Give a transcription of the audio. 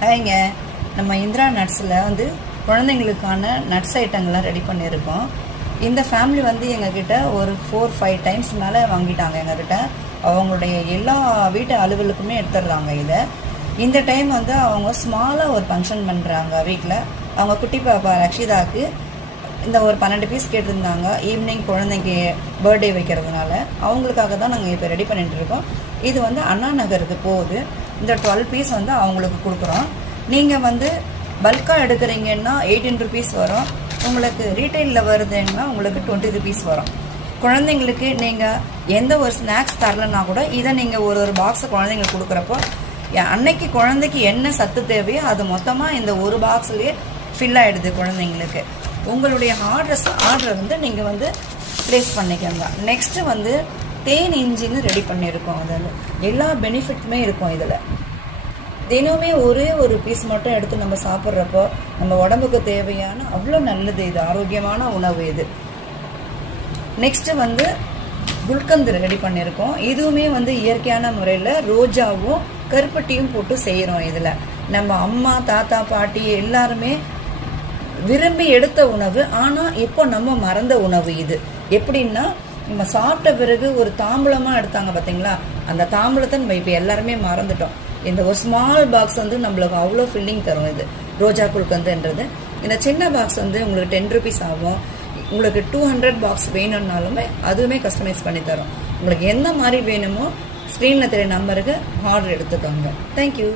ஹாய்ங்க, நம்ம இந்திரா நட்ஸில் வந்து குழந்தைங்களுக்கான nuts ஐட்டங்கள்லாம் ready பண்ணியிருக்கோம். இந்த ஃபேமிலி வந்து எங்ககிட்ட ஒரு 4-5 டைம்ஸ் மேலே வாங்கிட்டாங்க. எங்ககிட்ட அவங்களுடைய எல்லா வீட்டு அலுவலுக்குமே எடுத்துடுறாங்க இதை. இந்த டைம் வந்து அவங்க ஸ்மாலாக ஒரு ஃபங்க்ஷன் பண்ணுறாங்க வீட்டில். அவங்க குட்டி பாப்பா ரக்ஷிதாவுக்கு இந்த ஒரு 12 பீஸ் கேட்டிருந்தாங்க. ஈவினிங் குழந்தைக்கு பர்த்டே வைக்கிறதுனால அவங்களுக்காக தான் நாங்கள் இப்போ ரெடி பண்ணிகிட்டு இருக்கோம். இது வந்து அண்ணா நகருக்கு போகுது. இந்த 12 பீஸ் வந்து அவங்களுக்கு கொடுக்குறோம். நீங்கள் வந்து பல்காக எடுக்கிறீங்கன்னா 18 ருபீஸ் வரும். உங்களுக்கு ரீட்டைலில் வருதுன்னா உங்களுக்கு 20 ருபீஸ் வரும். குழந்தைங்களுக்கு நீங்கள் எந்த ஒரு ஸ்நாக்ஸ் தரலன்னா கூட இதை நீங்கள் ஒரு பாக்ஸை குழந்தைங்களுக்கு கொடுக்குறப்போ அன்னைக்கு குழந்தைக்கு என்ன சத்து தேவையோ அது மொத்தமாக இந்த ஒரு பாக்ஸ்லேயே ஃபில் ஆகிடுது குழந்தைங்களுக்கு. உங்களுடைய ஆர்டரை வந்து நீங்கள் வந்து ப்ளேஸ் பண்ணிக்கோங்க. நெக்ஸ்ட்டு வந்து தேன் இஞ்சின்னு ரெடி பண்ணியிருக்கோம். அதில் எல்லா பெனிஃபிட்டுமே இருக்கும். இதில் தினமே ஒரே ஒரு பீஸ் மட்டும் எடுத்து நம்ம சாப்பிட்றப்போ நம்ம உடம்புக்கு தேவையான அவ்வளோ நல்லது. இது ஆரோக்கியமான உணவு. இது நெக்ஸ்ட்டு வந்து குல்கந்து ரெடி பண்ணியிருக்கோம். இதுவுமே வந்து இயற்கையான முறையில் ரோஜாவும் கருப்பட்டியும் போட்டு செய்கிறோம். இதில் நம்ம அம்மா தாத்தா பாட்டி எல்லாருமே விரும்பி எடுத்த உணவு. ஆனால் இப்போ நம்ம மறந்த உணவு இது. எப்படின்னா நம்ம சாப்பிட்ட பிறகு ஒரு தாம்பூலமாக எடுத்தாங்க பார்த்தீங்களா, அந்த தாம்பூலத்தை நம்ம இப்போ எல்லாருமே மறந்துட்டோம். இந்த ஒரு ஸ்மால் பாக்ஸ் வந்து நம்மளுக்கு அவ்வளோ ஃபில்லிங் தரும். இது ரோஜா குல்கந்துன்றது. இந்த சின்ன பாக்ஸ் வந்து உங்களுக்கு 10 ருபீஸ் ஆகும். உங்களுக்கு 200 பாக்ஸ் வேணும்னாலுமே அதுவுமே கஸ்டமைஸ் பண்ணி தரும். உங்களுக்கு எந்த மாதிரி வேணுமோ ஸ்க்ரீனில் தெரிய நம்பருக்கு ஆர்டர் எடுத்துக்கோங்க. தேங்க்யூ.